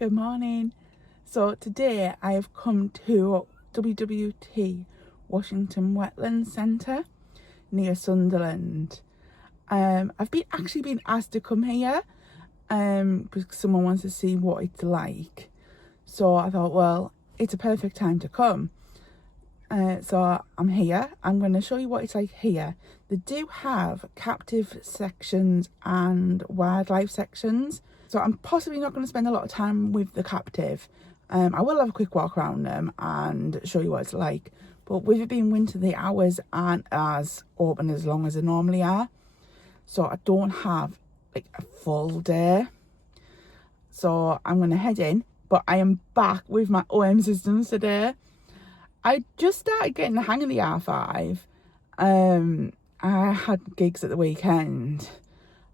Good morning. So today I have come to WWT Washington Wetlands Centre near Sunderland. I've actually been asked to come here because someone wants to see what it's like. So I thought, well, it's a perfect time to come. So I'm here. I'm going to show you what it's like here. They do have captive sections and wildlife sections. So I'm possibly not going to spend a lot of time with the captive. I will have a quick walk around them and show you what it's like. But with it being winter, the hours aren't as open as long as they normally are. So I don't have like a full day. So I'm going to head in. But I am back with my OM systems today. I just started getting the hang of the R5. I had gigs at the weekend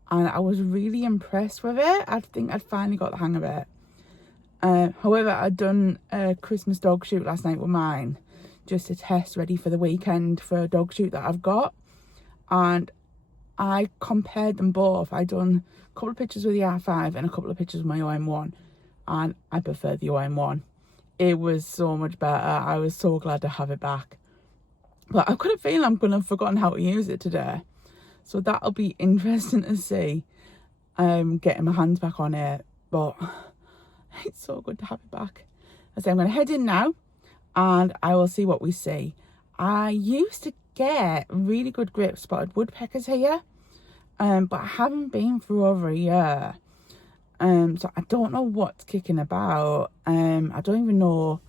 and I was really impressed with it. I think I'd finally got the hang of it. However, I'd done a Christmas dog shoot last night with mine just to test ready for the weekend for a dog shoot that I've got. And I compared them both. I'd done a couple of pictures with the R5 and a couple of pictures with my OM1. And I prefer the OM1. It was so much better. I was so glad to have it back. But I've got a feeling I'm going to have forgotten how to use it today. So that'll be interesting to see. Getting my hands back on it. But it's so good to have it back. I say I'm going to head in now and I will see what we see. I used to get really good great spotted woodpeckers here. But I haven't been for over a year. So I don't know what's kicking about. I don't even know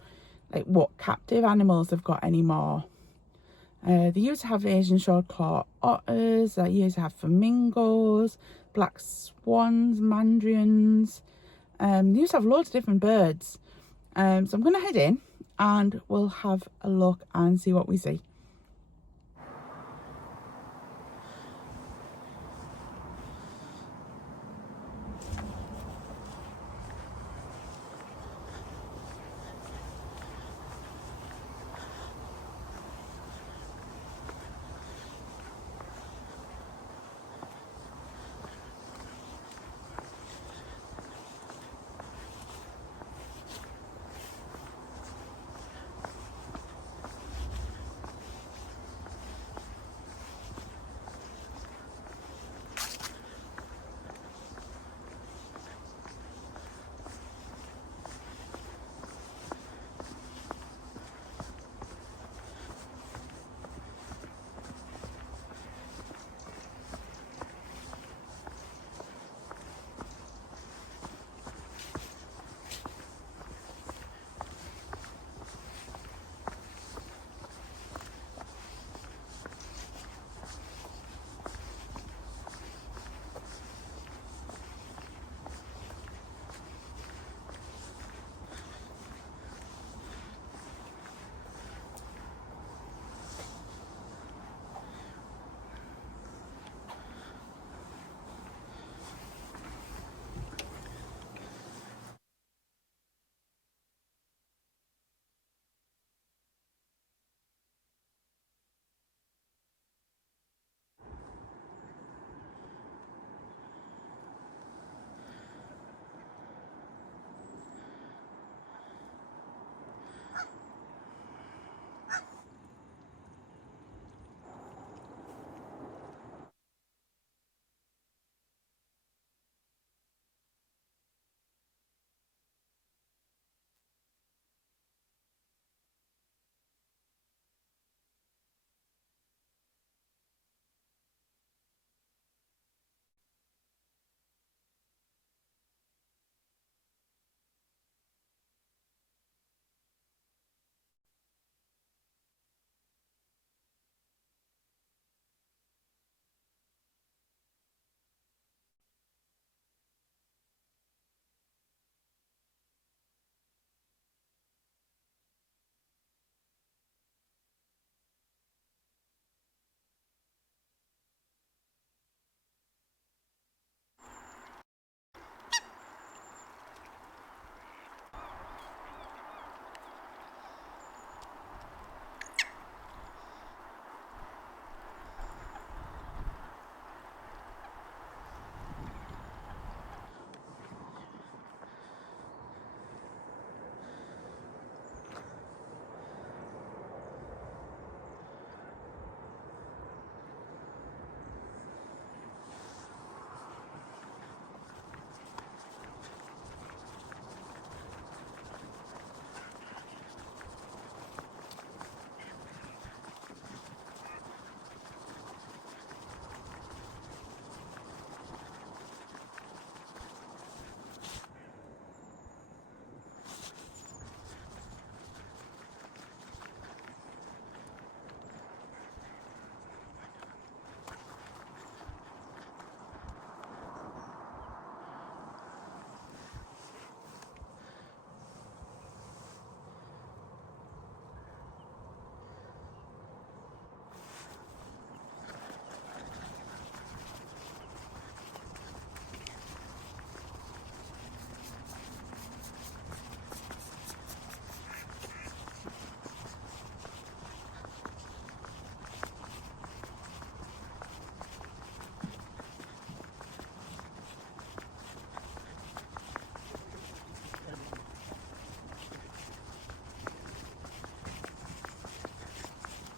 like what captive animals they've got anymore. They used to have Asian short-clawed otters. They used to have flamingos, black swans, mandarins. They used to have loads of different birds. So I'm going to head in and we'll have a look and see what we see.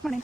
Morning.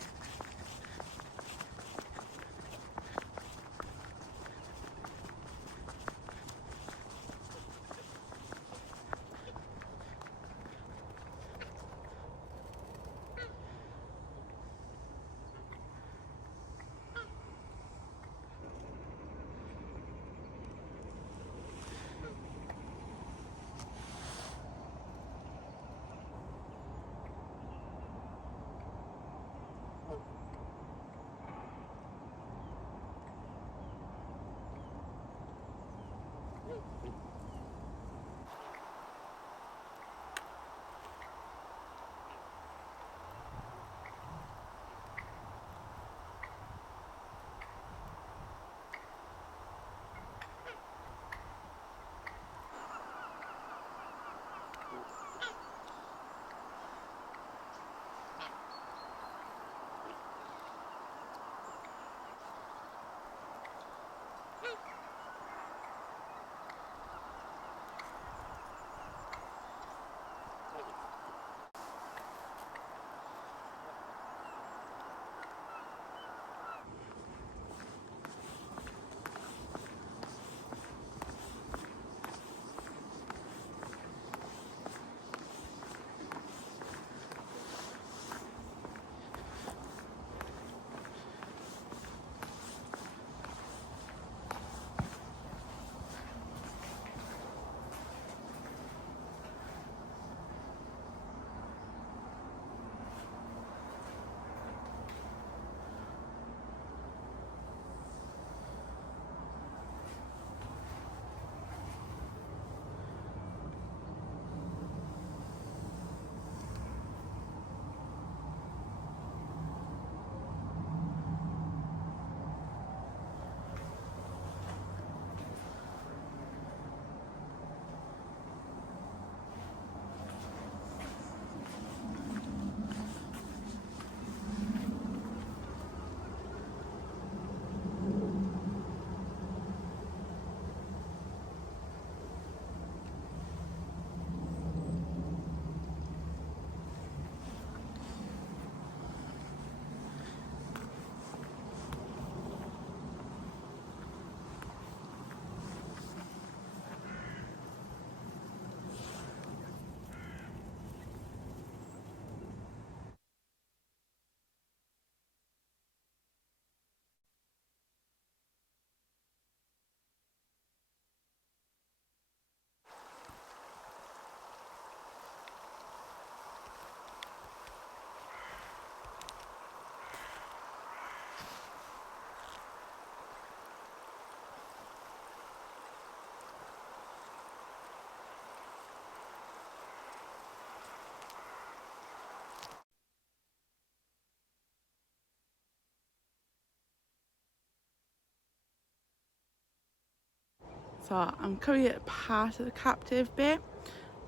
So I'm currently at part of the captive bit.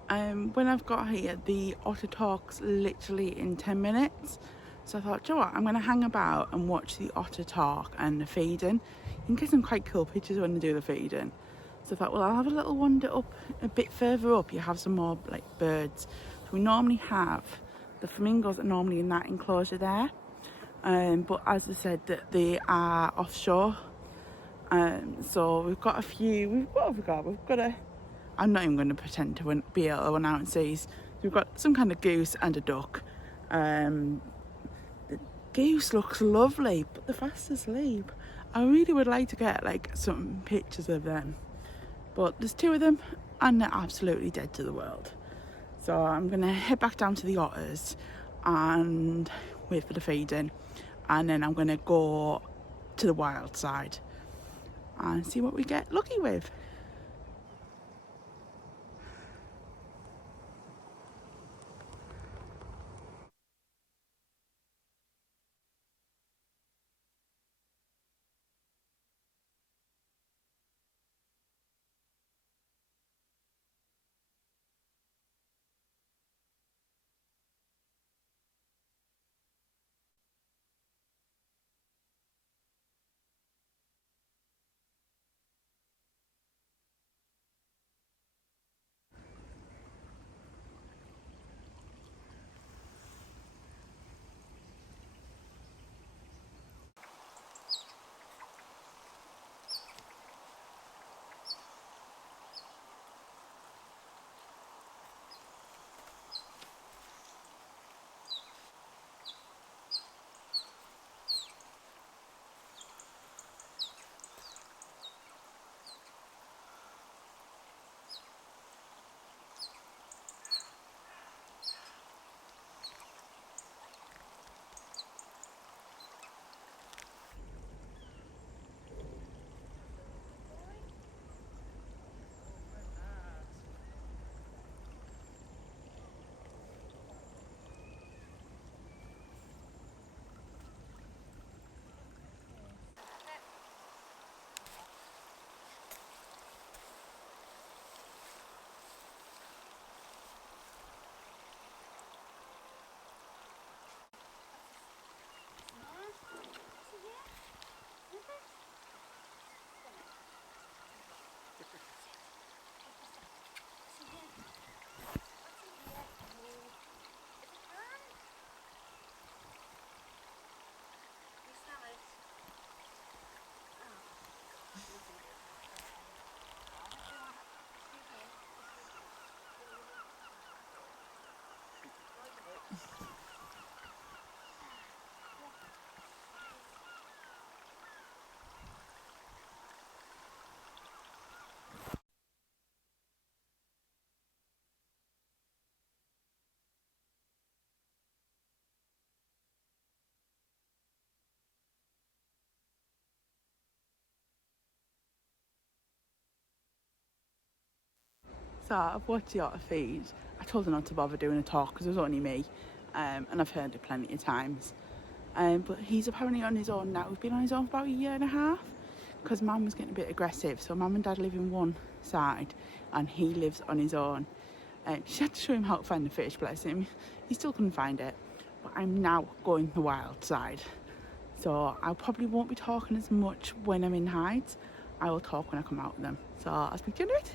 When I've got here, the otter talks literally in 10 minutes. So I thought, do you know what, I'm going to hang about and watch the otter talk and the feeding. You can get some quite cool pictures when they do the feeding. So I thought, well, I'll have a little wander up, a bit further up. You have some more like birds. So we normally have the flamingos are normally in that enclosure there. But as I said, that they are offshore. So we've got a few. What have we got? We've got a. I'm not even going to pretend to be able to announce these. We've got some kind of goose and a duck. The goose looks lovely, but they're fast asleep. I really would like to get like some pictures of them, but there's two of them, and they're absolutely dead to the world. So I'm going to head back down to the otters and wait for the feeding, and then I'm going to go to the wild side and see what we get lucky with. So I've watched the otter feed. I told her not to bother doing a talk because it was only me, and I've heard it plenty of times. But he's apparently on his own now. He's been on his own for about a year and a half because Mum was getting a bit aggressive. So Mum and Dad live in one side and he lives on his own. She had to show him how to find the fish, bless him. He still couldn't find it. But I'm now going the wild side. So I probably won't be talking as much when I'm in hides. I will talk when I come out of them. So I'll speak to you in a bit.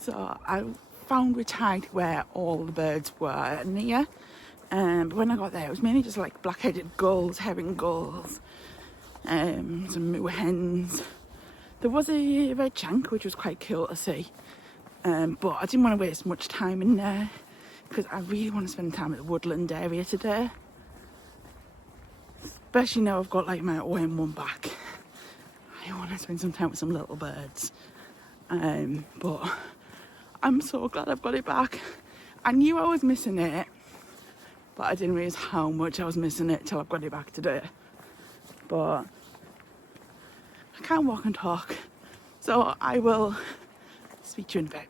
So I found which hide where all the birds were near. But when I got there, it was mainly just like black-headed gulls, herring gulls, some moorhens. There was a red shank, which was quite cool to see. But I didn't want to waste much time in there because I really want to spend time at the Woodland area today. Especially now I've got like my OM1 back. I want to spend some time with some little birds. But I'm so glad I've got it back. I knew I was missing it, but I didn't realise how much I was missing it till I've got it back today. But I can't walk and talk, so I will speak to you in a bit.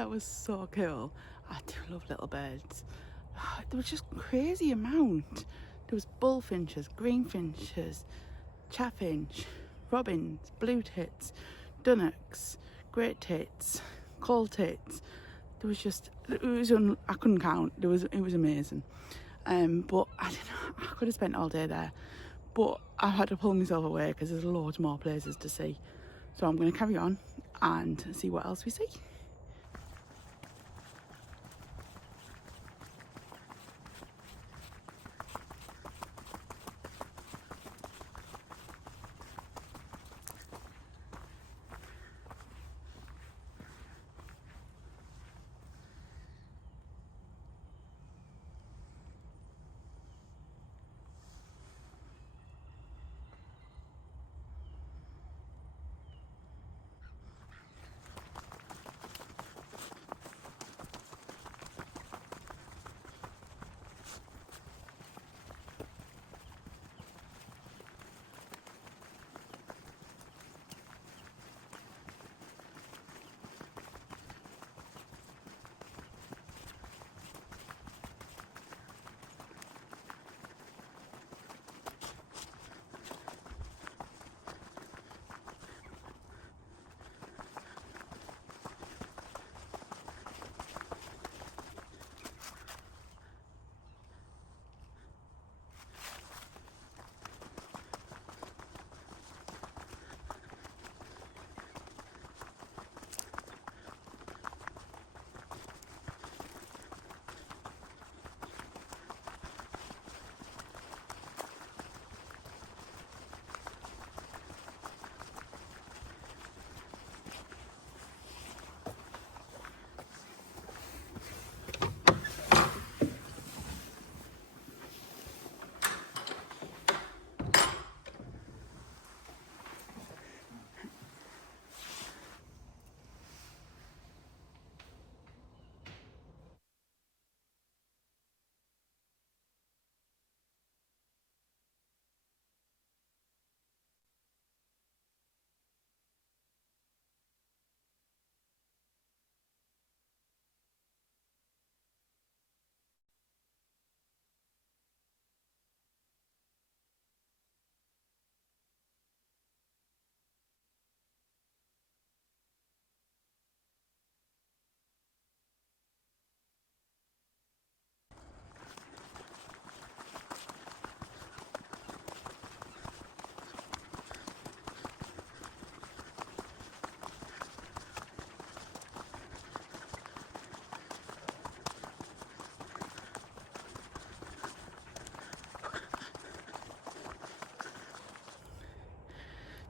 That was so cool. I do love little birds. There was just crazy amount. There was bullfinches, greenfinches, chaffinch, robins, blue tits, dunnocks, great tits, coal tits. There was just, I couldn't count. It was amazing. But I don't know, I could have spent all day there, but I had to pull myself away because there's loads more places to see. So I'm going to carry on and see what else we see.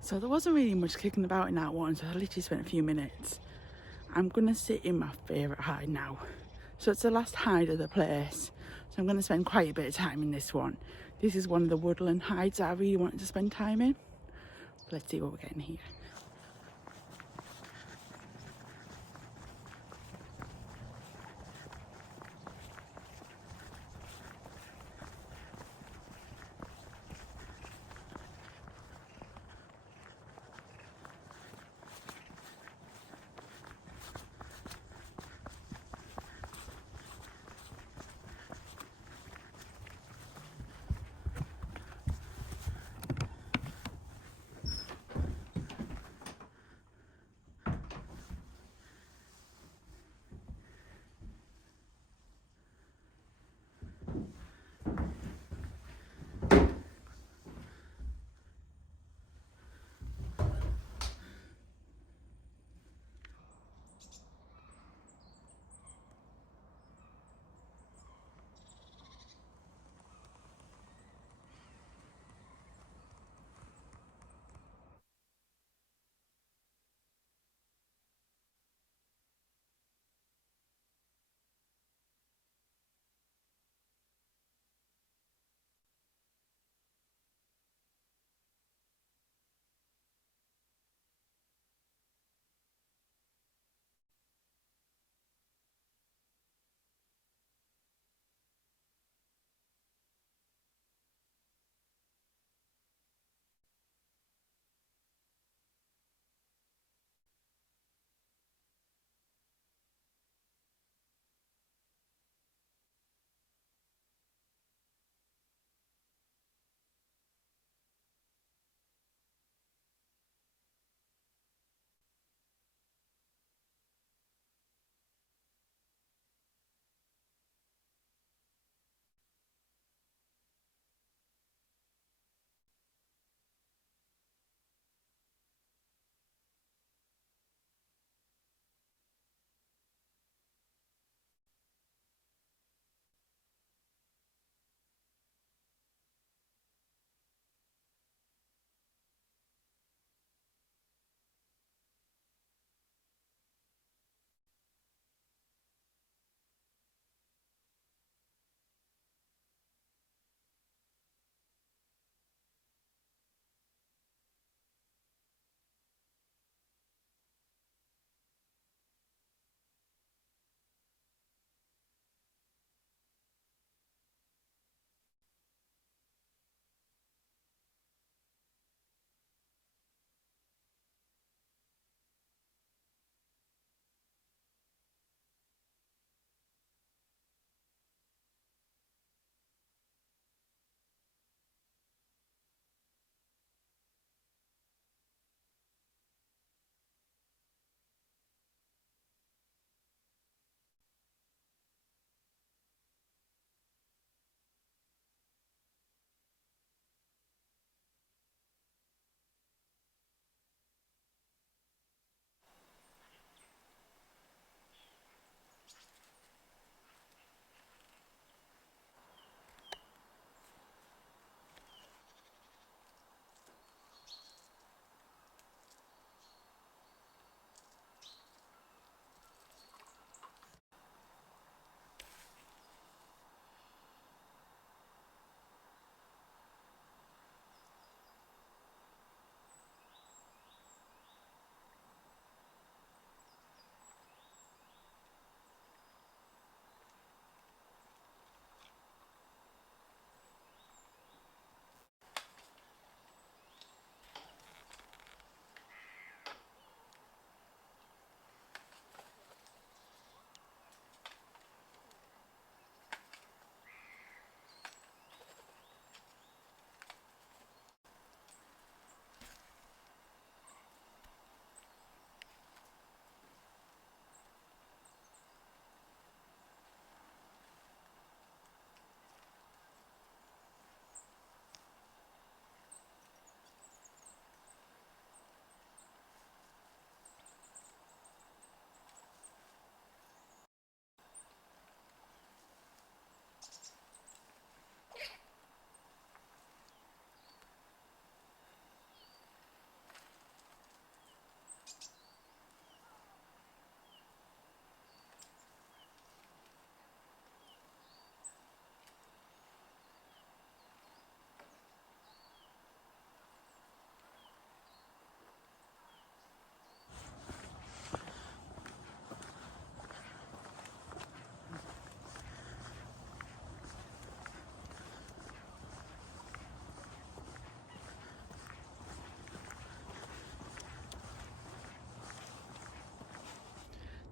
So there wasn't really much kicking about in that one, so I literally spent a few minutes. I'm gonna sit in my favourite hide now. So it's the last hide of the place, so I'm gonna spend quite a bit of time in this one. This is one of the woodland hides that I really wanted to spend time in. Let's see what we're getting here.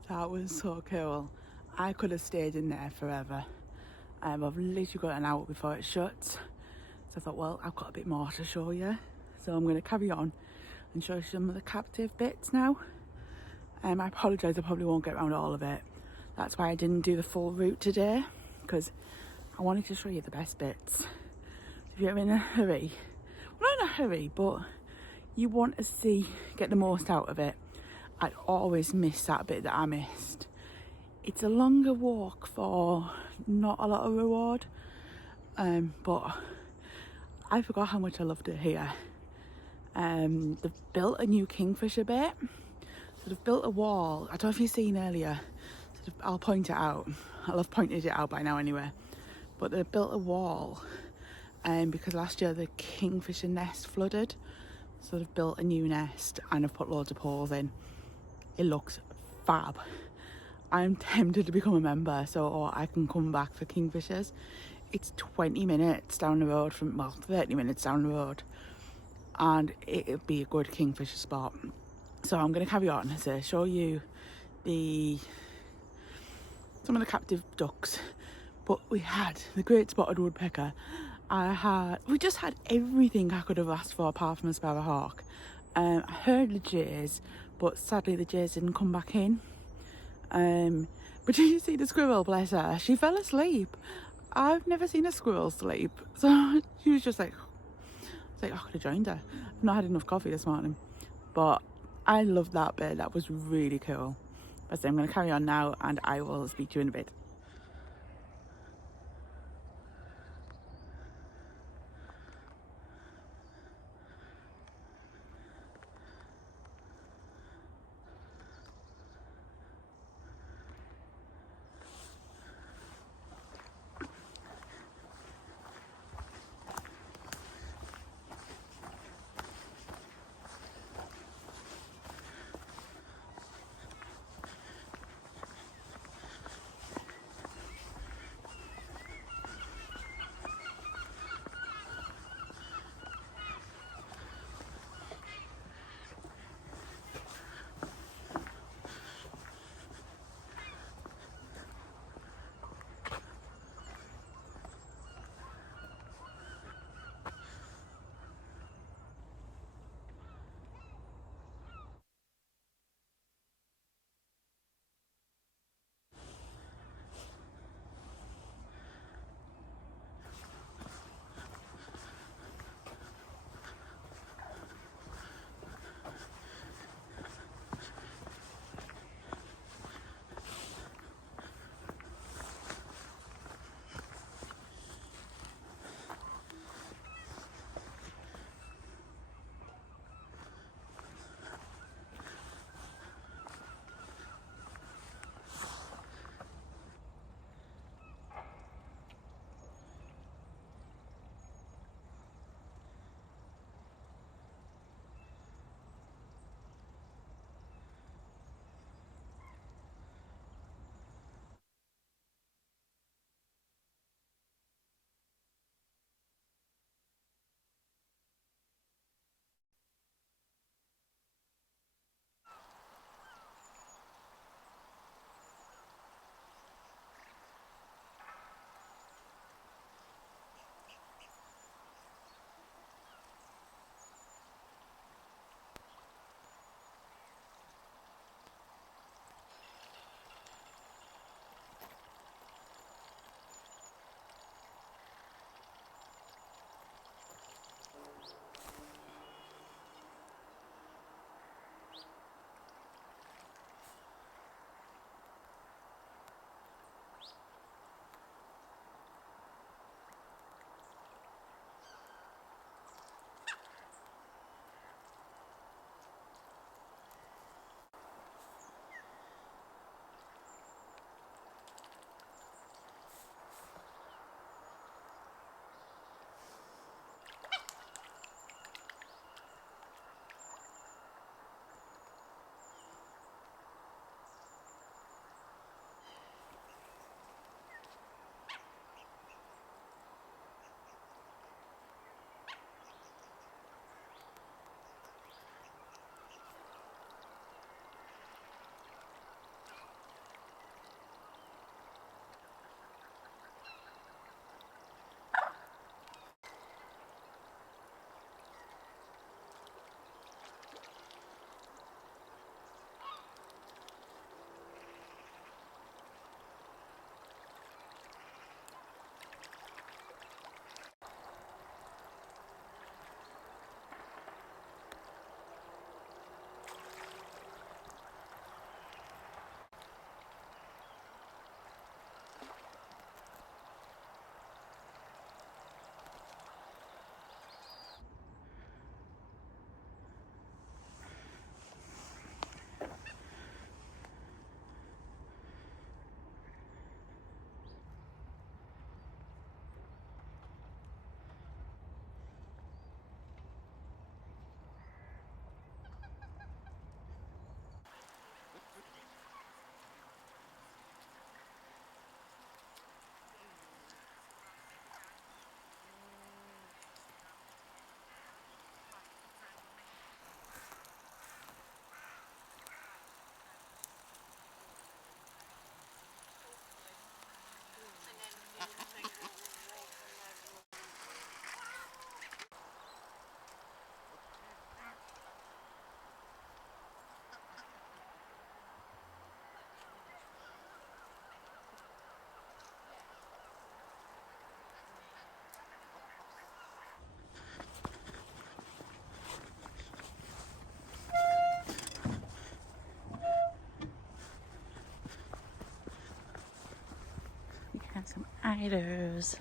That was so cool. I could have stayed in there forever. I've literally got an hour before it shuts. So I thought, well, I've got a bit more to show you. So I'm going to carry on and show you some of the captive bits now. I apologise, I probably won't get around all of it. That's why I didn't do the full route today, because I wanted to show you the best bits. If you're in a hurry, well, not in a hurry, but you want to get the most out of it, I'd always miss that bit that I missed. It's a longer walk for not a lot of reward, but I forgot how much I loved it here. They've built a new kingfisher bit. So they've built a wall. I don't know if you've seen earlier. I'll point it out. I'll have pointed it out by now anyway. But they've built a wall because last year the kingfisher nest flooded. So they've built a new nest and have put loads of poles in. It looks fab. I'm tempted to become a member so I can come back for kingfishers. It's 20 minutes down the road 30 minutes down the road. And it'll be a good kingfisher spot. So I'm going to carry on to show you some of the captive ducks. But we had the great spotted woodpecker. We just had everything I could have asked for apart from a sparrowhawk. I heard the jays, but sadly the jays didn't come back in. But did you see the squirrel? Bless her, she fell asleep. I've never seen a squirrel sleep, so she was just like, I could have joined her. I've not had enough coffee this morning, but I loved that bit. That was really cool. But I'm going to carry on now and I will speak to you in a bit. Some eiders.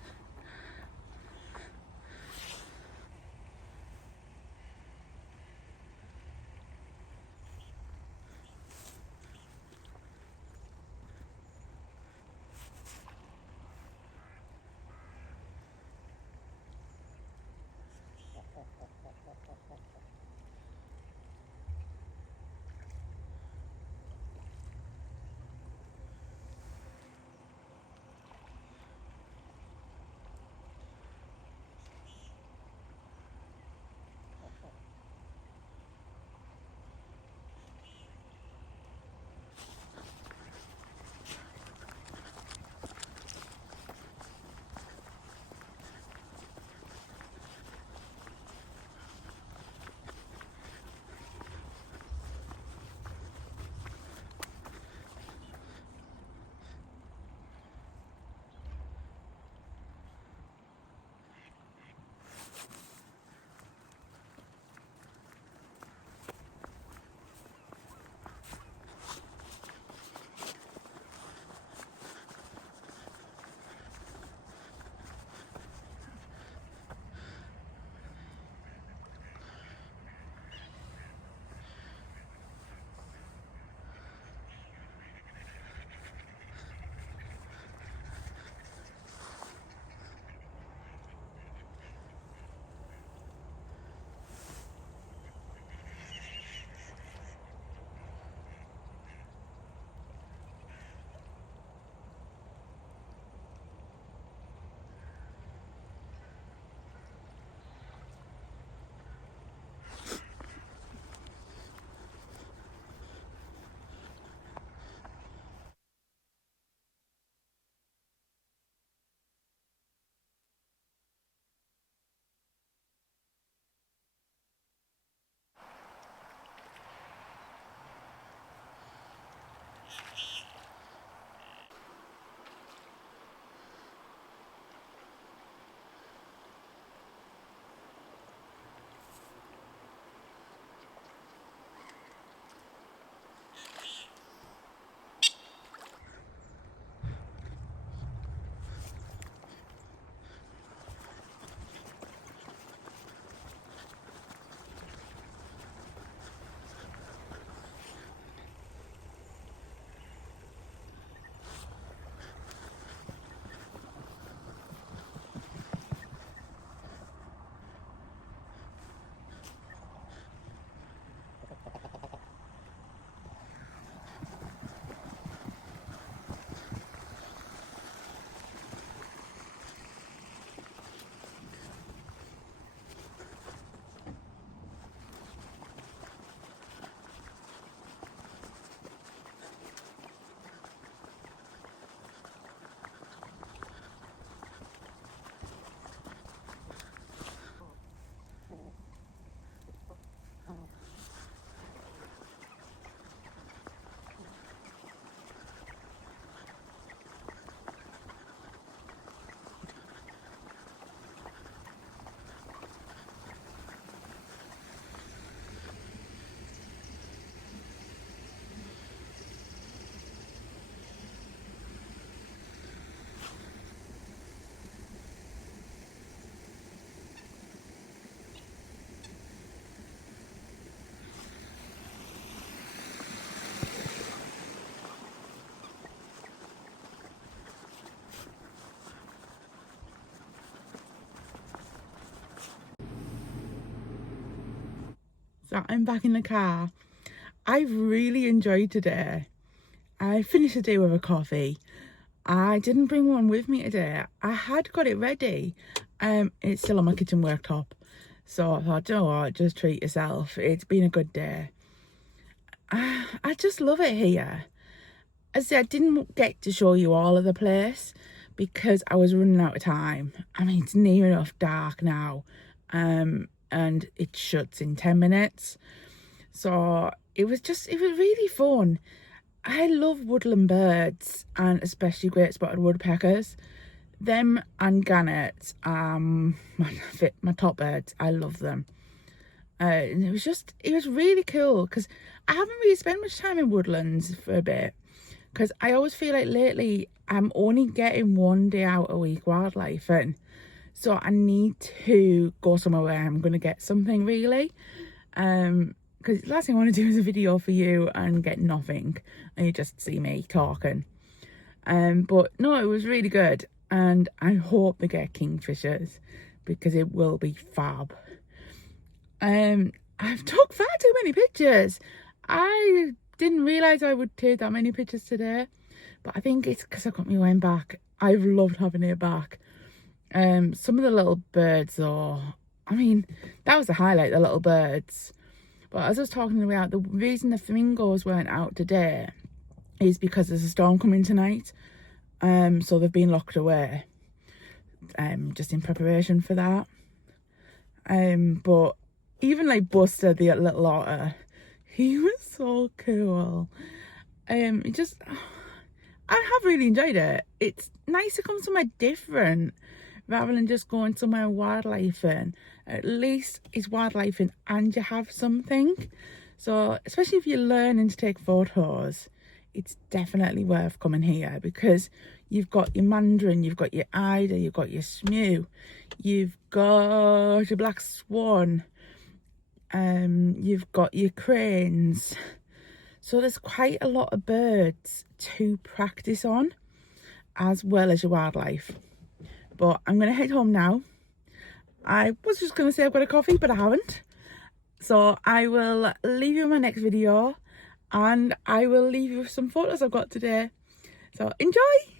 So I'm back in the car. I've really enjoyed today. I finished the day with a coffee. I didn't bring one with me today. I had got it ready. It's still on my kitchen worktop. So I thought, oh, what, just treat yourself. It's been a good day. I just love it here. As I said, I didn't get to show you all of the place because I was running out of time. I mean, it's near enough dark now. And it shuts in 10 minutes. So it was really fun. I love woodland birds and especially great spotted woodpeckers. Them and gannets, my top birds. I love them. And it was really cool because I haven't really spent much time in woodlands for a bit. because I always feel like lately I'm only getting 1 day out a week wildlifing, so I need to go somewhere where I'm going to get something really, because the last thing I want to do is a video for you and get nothing and you just see me talking. But no, it was really good, and I hope they get kingfishers because it will be fab. I've took far too many pictures. I didn't realise I would take that many pictures today, but I think it's because I got my wine back. I've loved having it back. Some of the little birds though, I mean, that was the highlight, the little birds. But as I was talking about, the reason the flamingos weren't out today is because there's a storm coming tonight. So they've been locked away, just in preparation for that. But even like Buster, the little otter, he was so cool. I have really enjoyed it. It's nice to come somewhere different rather than just going somewhere wildlifing. At least it's wildlifing and you have something. So especially if you're learning to take photos, it's definitely worth coming here, because you've got your mandarin, you've got your eider, you've got your smew, you've got your black swan, you've got your cranes. So there's quite a lot of birds to practice on, as well as your wildlife. But I'm going to head home now. I was just going to say I've got a coffee, but I haven't. So I will leave you in my next video, and I will leave you with some photos I've got today. So enjoy!